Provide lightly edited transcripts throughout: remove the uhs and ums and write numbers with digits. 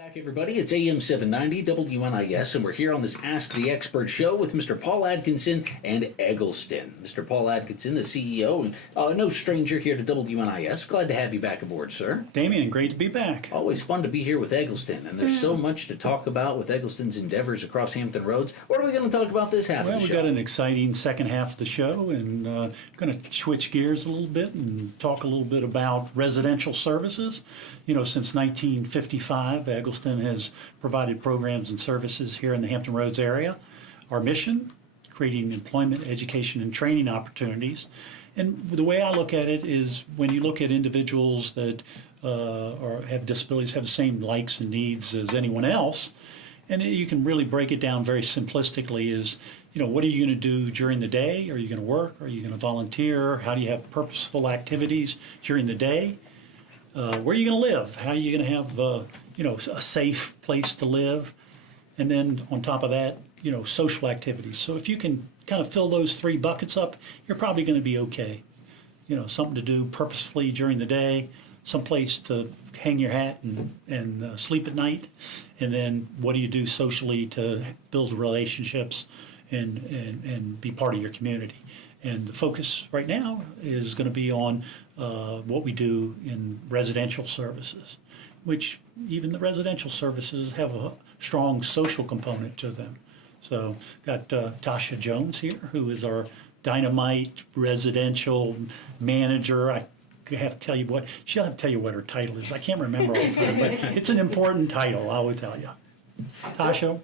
Back, everybody. It's AM 790 WNIS, and we're here on this Ask the Expert show with Mr. Paul Atkinson and Eggleston. Mr. Paul Atkinson, the CEO, and no stranger here to WNIS. Glad to have you back aboard, sir. Damien, great to be back. Always fun to be here with Eggleston, and there's so much to talk about with Eggleston's endeavors across Hampton Roads. What are we going to talk about this half of the show? Well, we've got an exciting second half of the show, and going to switch gears a little bit and talk a little bit about residential services. You know, since 1955, Eggleston has provided programs and services here in the Hampton Roads area. Our mission, creating employment, education, and training opportunities. And the way I look at it is when you look at individuals that have disabilities, have the same likes and needs as anyone else, and you can really break it down very simplistically is, you know, what are you going to do during the day? Are you going to work? Are you going to volunteer? How do you have purposeful activities during the day? Where are you going to live? How are you going to have, you know, a safe place to live? And then on top of that, you know, social activities. So if you can kind of fill those three buckets up, you're probably going to be okay. You know, something to do purposefully during the day, some place to hang your hat and sleep at night, and then what do you do socially to build relationships and be part of your community. And the focus right now is going to be on what we do in residential services, which even the residential services have a strong social component to them. So got Tasha Jones here, who is our dynamite residential manager. I have to tell you what, she'll have to tell you what her title is. I can't remember all the time, but it's an important title, I will tell you. Tasha,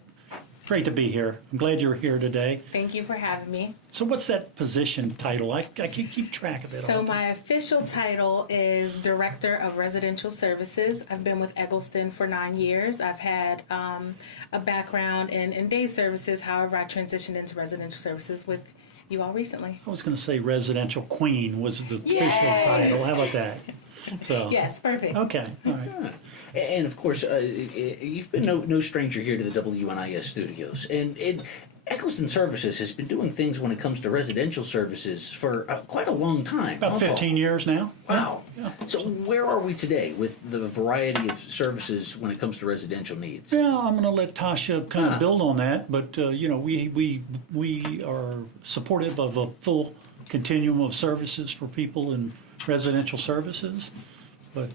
great to be here. I'm glad you're here today. Thank you for having me. So what's that position title? I can't keep track of it. So my official title is Director of Residential Services. I've been with Eggleston for 9 years. I've had a background in day services. However, I transitioned into residential services with you all recently. I was going to say Residential Queen was the official title. How about that? So yes, perfect. Okay, all right. Yeah. And of course, you've been no stranger here to the WNIS studios. And Eggleston Services has been doing things when it comes to residential services for quite a long time. About 15 years now. Wow. Yeah. So where are we today with the variety of services when it comes to residential needs? Yeah, I'm going to let Tasha kind of build on that, but you know, we are supportive of a full continuum of services for people in residential services. But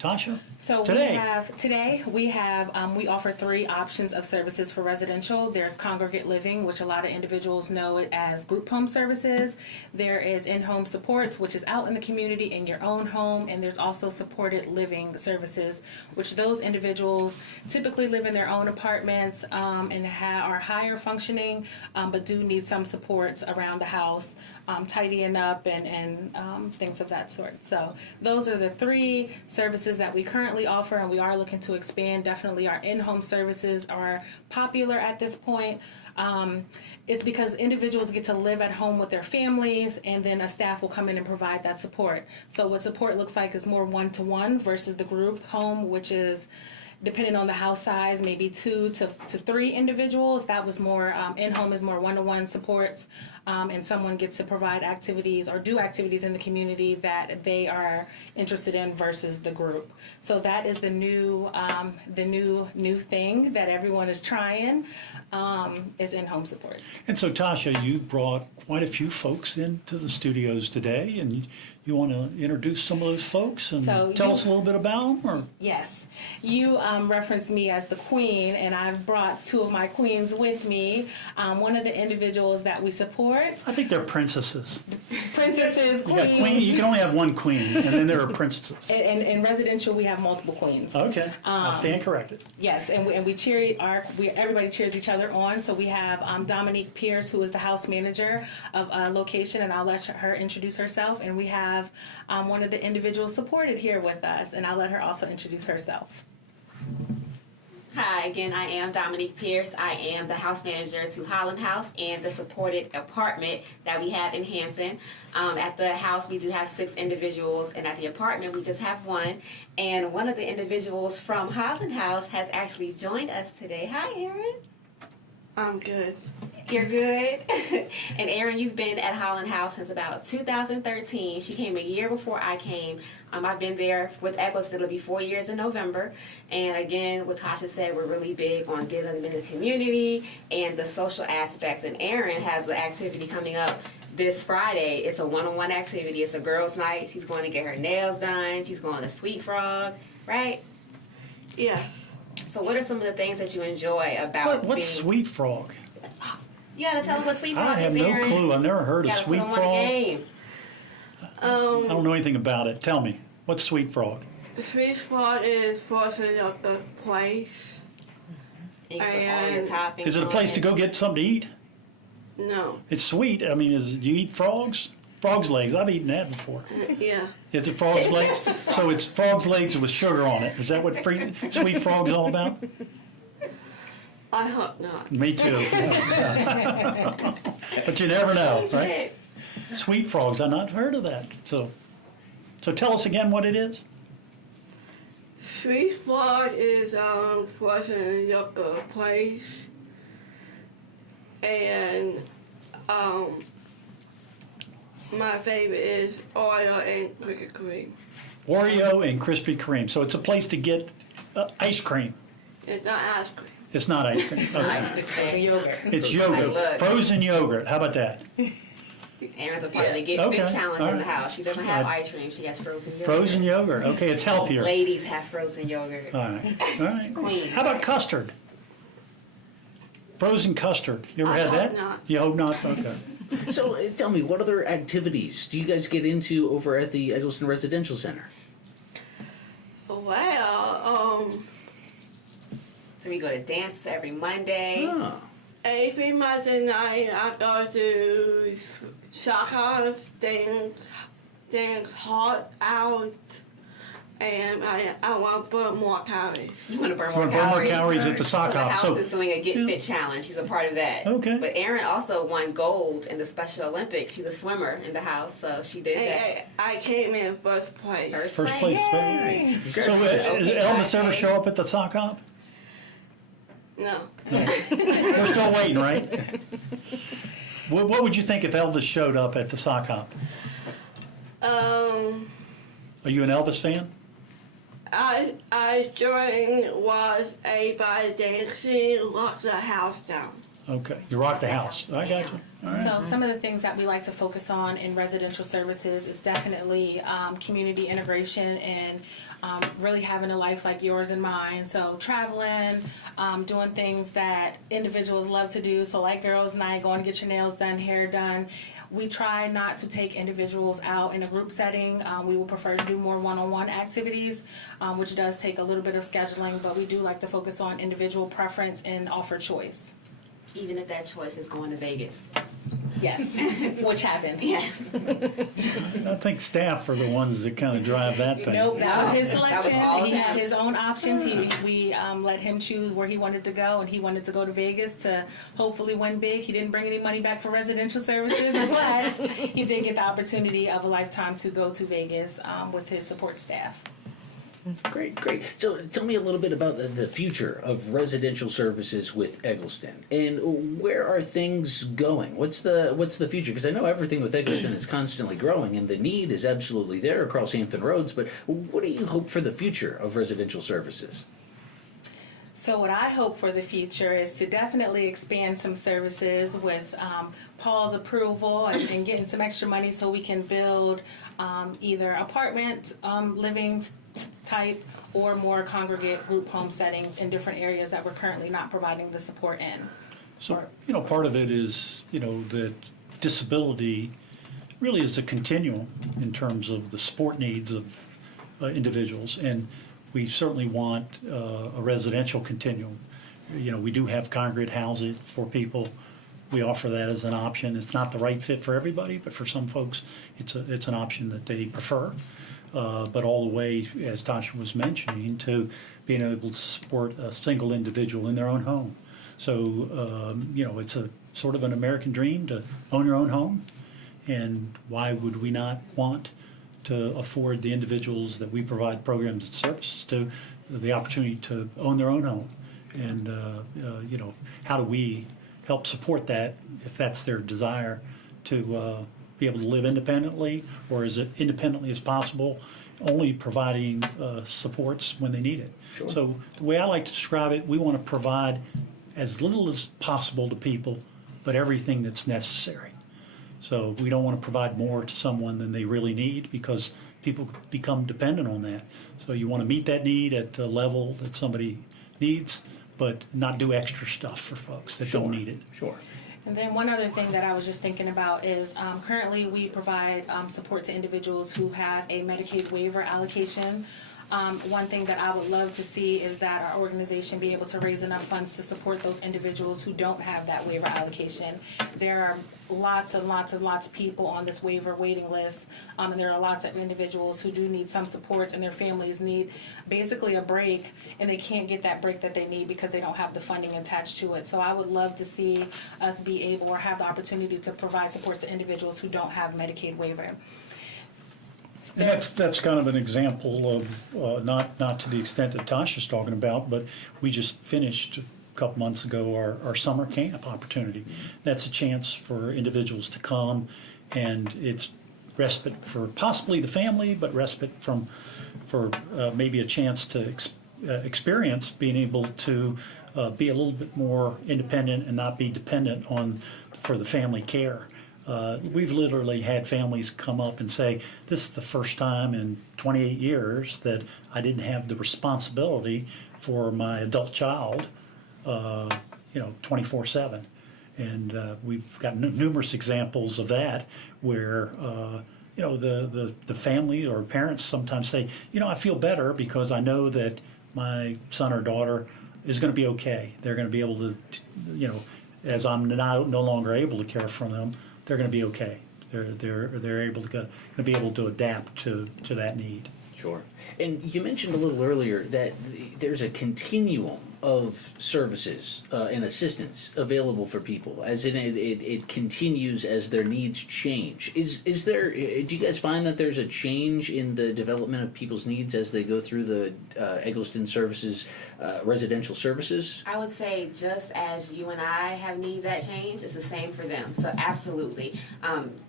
Tasha, So today we offer 3 options of services for residential. There's congregate living, which a lot of individuals know it as group home services. There is in-home supports, which is out in the community in your own home, and there's also supported living services, which those individuals typically live in their own apartments and are higher functioning, but do need some supports around the house, tidying up and things of that sort. So those are the 3 services that we currently offer, and we are looking to expand. Definitely our in-home services are popular at this point. It's because individuals get to live at home with their families, and then a staff will come in and provide that support. So what support looks like is more one-to-one versus the group home, which is, depending on the house size, maybe 2 to 3 individuals. That was more, in-home is more one-to-one supports, and someone gets to provide activities or do activities in the community that they are interested in versus the group. So that is the new thing that everyone is trying, is in-home supports. And so Tasha, you brought quite a few folks into the studios today, and you want to introduce some of those folks and tell us a little bit about them? Or? Yes. You referenced me as the queen, and I've brought 2 of my queens with me. One of the individuals that we support. I think they're princesses. Princesses, You got queen. You can only have one queen, and then there are princesses. In residential, we have multiple queens. Okay, I'll stand corrected. Yes, and we cheer everybody cheers each other on. So we have Dominique Pierce, who is the house manager of a location, and I'll let her introduce herself. And we have one of the individuals supported here with us, and I'll let her also introduce herself. Hi, again, I am Dominique Pierce. I am the house manager to Holland House and the supported apartment that we have in Hampton. At the house, we do have 6 individuals, and at the apartment, we just have 1. And one of the individuals from Holland House has actually joined us today. Hi, Erin. I'm good. You're good. And Erin, you've been at Holland House since about 2013. She came a year before I came. I've been there with Eggleston. It'll be 4 years in November. And again, what Tasha said, we're really big on getting them in the community and the social aspects. And Erin has the activity coming up this Friday. It's a one-on-one activity. It's a girls' night. She's going to get her nails done. She's going to Sweet Frog, right? Yes. So what are some of the things that you enjoy about What's being... Sweet Frog? You gotta tell them what Sweet Frog I have is, no Erin. clue. I've never heard of Gotta put Sweet them on the Frog. game. I don't know anything about it. Tell me, what's Sweet Frog? Sweet spot is portion of the place. And you put all your toppings Is it a on place to go get something to eat? No. It's sweet. I mean, do you eat frogs? Frog's legs. I've eaten that before. Yeah. Is it frog's legs? So it's frog's legs with sugar on it. Is that what Sweet Frog is all about? I hope not. Me too. But you never know, right? Sweet Frogs. I've not heard of that. So tell us again what it is. Sweet spot is portion of the place. And my favorite is Oreo and Krispy Kreme. Oreo and Krispy Kreme. So it's a place to get ice cream. It's not ice cream. It's not ice cream. Okay. It's frozen yogurt. It's Like, yogurt. look. Frozen yogurt. How about that? Erin's a part of the Get Okay, Fit Challenge all in the right. house. She doesn't have ice cream. She has frozen yogurt. Frozen yogurt. Okay, it's healthier. Ladies have frozen yogurt. All right. All right. Queen. How about custard? Frozen custard. You ever I had hope that? not. You hope not? Okay. So tell me, what other activities do you guys get into over at the Eggleston Residential Center? Well, So we go to dance every Monday. Oh, every Monday night I go to soccer, things hot out, and I want to burn more calories. You want to burn You more wanna burn more calories. calories at the sock So the hop. house So is doing a Get Yeah. Fit Challenge. She's a part of that. Okay. But Erin also won gold in the Special Olympics. She's a swimmer in the house, so she did that. And I came in first place. first place. Yay. So did Elvis ever show up at the sock hop? No. We're still waiting, right? What would you think if Elvis showed up at the sock hop? Um, Are you an Elvis fan? I during was by dancing, locked the house down. Okay, you rock the house. I got you. All right. So some of the things that we like to focus on in residential services is definitely community integration and really having a life like yours and mine. So traveling, doing things that individuals love to do. So like girls' night, going to get your nails done, hair done. We try not to take individuals out in a group setting. We would prefer to do more one-on-one activities, which does take a little bit of scheduling, but we do like to focus on individual preference and offer choice. Even if that choice is going to Vegas. Yes, which happened. Yes. I think staff are the ones that kind of drive that thing. Nope, that was his That was selection. all He of had him. his own options. We let him choose where he wanted to go, and he wanted to go to Vegas to hopefully win big. He didn't bring any money back for residential services, but he did get the opportunity of a lifetime to go to Vegas with his support staff. great, great. So tell me a little bit about the future of residential services with Eggleston, and where are things going? What's the future? Because I know everything with Eggleston is constantly growing, and the need is absolutely there across Hampton Roads. But what do you hope for the future of residential services? So what I hope for the future is to definitely expand some services with Paul's approval and getting some extra money so we can build either apartment living type or more congregate group home settings in different areas that we're currently not providing the support in. So, part of it is, that disability really is a continuum in terms of the support needs of individuals. And we certainly want a residential continuum. We do have congregate housing for people. We offer that as an option. It's not the right fit for everybody, but for some folks, it's an option that they prefer. But all the way, as Tasha was mentioning, to being able to support a single individual in their own home. So, it's a sort of an American dream to own your own home. And why would we not want to afford the individuals that we provide programs and services to the opportunity to own their own home? And, how do help support that if that's their desire to be able to live independently or as independently as possible, only providing supports when they need it. Sure. So the way I like to describe it, we want to provide as little as possible to people, but everything that's necessary. So we don't want to provide more to someone than they really need because people become dependent on that. So you want to meet that need at the level that somebody needs, but not do extra stuff for folks that don't need it. Sure. And then one other thing that I was just thinking about is currently we provide support to individuals who have a Medicaid waiver allocation. One thing that I would love to see is that our organization be able to raise enough funds to support those individuals who don't have that waiver allocation. There are lots and lots and lots of people on this waiver waiting list, and there are lots of individuals who do need some supports, and their families need basically a break, and they can't get that break that they need because they don't have the funding attached to it. So I would love to see us be able or have the opportunity to provide supports to individuals who don't have Medicaid waiver. And that's kind of an example of, not to the extent that Tasha's talking about, but we just finished a couple months ago our summer camp opportunity. That's a chance for individuals to come, and it's respite for possibly the family, but respite for maybe a chance to experience being able to be a little bit more independent and not be dependent for the family care. We've literally had families come up and say, this is the first time in 28 years that I didn't have the responsibility for my adult child, 24/7. And we've got numerous examples of that where, the family or parents sometimes say, I feel better because I know that my son or daughter is going to be okay. They're going to be able to, as I'm no longer able to care for them, they're going to be okay. They're able to be able to adapt to that need. Sure. And you mentioned a little earlier that there's a continuum of services and assistance available for people, as in it continues as their needs change. Is there? Do you guys find that there's a change in the development of people's needs as they go through the Eggleston services, residential services? I would say just as you and I have needs that change, it's the same for them. So absolutely.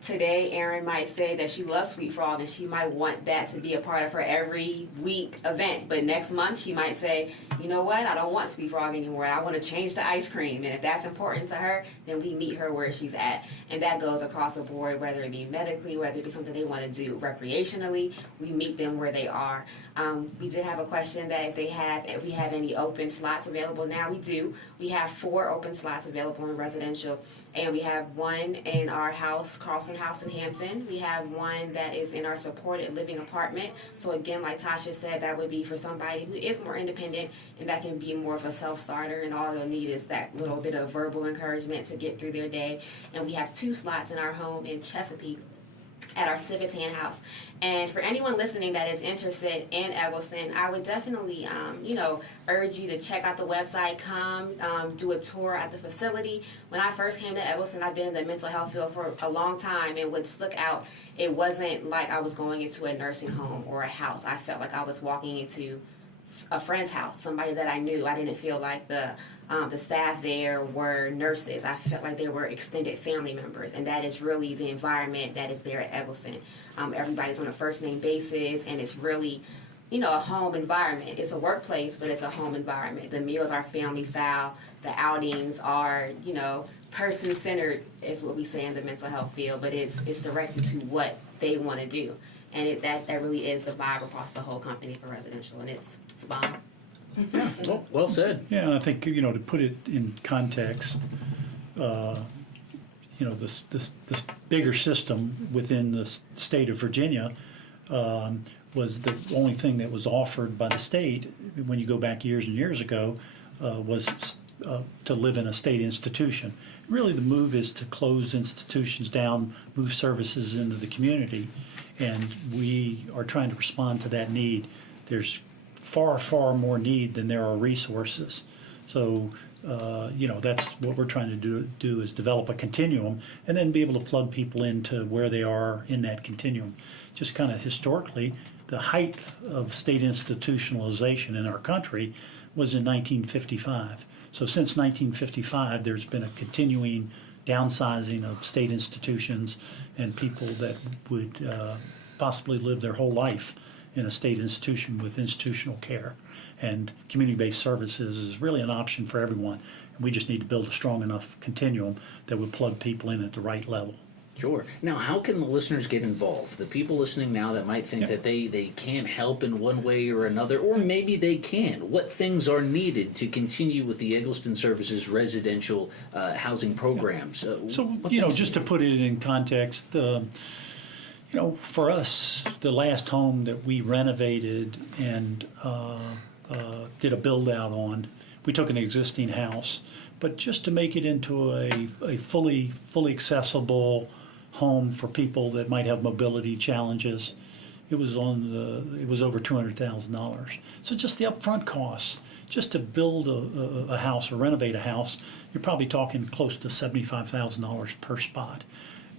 Today, Erin might say that she loves Sweet Frog and she might want that to be a part of her every week event. But next month, she might say, you know what, I don't want Sweet Frog anymore. I want to change the ice cream. And if that's important to her, then we meet her where she's at. And that goes across the board, whether it be medically, whether it be something they want to do recreationally, we meet them where they are. We did have a question that if we have any open slots available now. We do. We have 4 open slots available in residential, and we have one in our house, Holland House in Hampton. We have one that is in our supported living apartment. So again, like Tasha said, that would be for somebody who is more independent, and that can be more of a self-starter, and all they'll need is that little bit of verbal encouragement to get through their day. And we have 2 slots in our home in Chesapeake at our Civic Tan House. And for anyone listening that is interested in Eggleston, I would definitely, urge you to check out the website, come do a tour at the facility. When I first came to Eggleston, I've been in the mental health field for a long time, and with Slick Out, it wasn't like I was going into a nursing home or a house. I felt like I was walking into a friend's house, somebody that I knew. I didn't feel like the staff there were nurses. I felt like they were extended family members, and that is really the environment that is there at Eggleston. Everybody's on a first name basis, and it's really, a home environment. It's a workplace, but it's a home environment. The meals are family style. The outings are, person centered is what we say in the mental health field, but it's directed to what they want to do, and that really is the vibe across the whole company for residential, and it's bomb. Well said. Yeah, and I think, to put it in context, this bigger system within the state of Virginia was the only thing that was offered by the state when you go back years and years ago was to live in a state institution. Really, the move is to close institutions down, move services into the community, and we are trying to respond to that need. There's far, far more need than there are resources. So, that's what we're trying to do is develop a continuum and then be able to plug people into where they are in that continuum. Just kind of historically, the height of state institutionalization in our country was in 1955. So since 1955, there's been a continuing downsizing of state institutions and people that would possibly live their whole life in a state institution with institutional care. And community-based services is really an option for everyone. And we just need to build a strong enough continuum that would plug people in at the right level. Sure. Now, how can the listeners get involved? The people listening now that might think that they can't help in one way or another, or maybe they can. What things are needed to continue with the Eggleston Services residential housing programs? So, just to put it in context, for us, the last home that we renovated and did a build out on, we took an existing house, but just to make it into a fully accessible home for people that might have mobility challenges, it was over $200,000. So just the upfront costs, just to build a house or renovate a house, you're probably talking close to $75,000 per spot.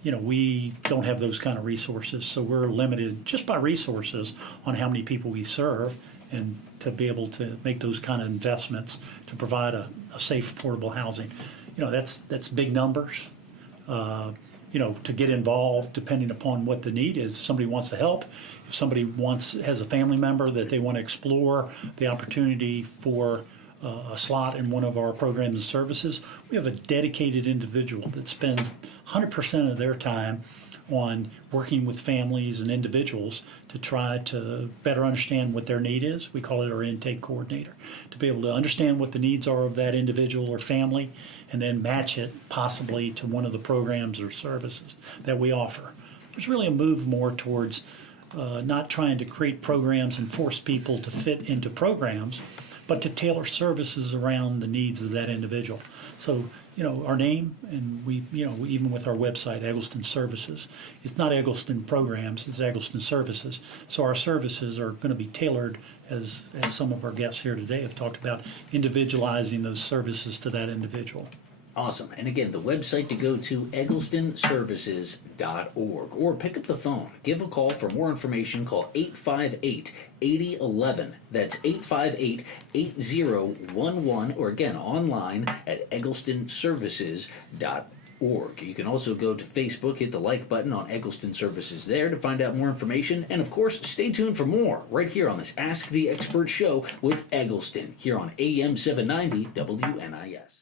We don't have those kind of resources, so we're limited just by resources on how many people we serve, and to be able to make those kind of investments to provide a safe, affordable housing. That's big numbers. To get involved depending upon what the need is. If somebody wants to help, if somebody has a family member that they want to explore the opportunity for a slot in one of our programs and services, we have a dedicated individual that spends 100% of their time on working with families and individuals to try to better understand what their need is. We call it our intake coordinator, to be able to understand what the needs are of that individual or family and then match it possibly to one of the programs or services that we offer. There's really a move more towards not trying to create programs and force people to fit into programs, but to tailor services around the needs of that individual. So, our name, and we even with our website, Eggleston Services, it's not Eggleston Programs, it's Eggleston Services. So our services are going to be tailored, as some of our guests here today have talked about, individualizing those services to that individual. Awesome. And again, the website to go to, egglestonservices.org, or pick up the phone. Give a call for more information. Call 858-8011. That's 858-8011, or again, online at egglestonservices.org. You can also go to Facebook, hit the like button on Eggleston Services there to find out more information. And of course, stay tuned for more right here on this Ask the Expert show with Eggleston, here on AM 790 WNIS.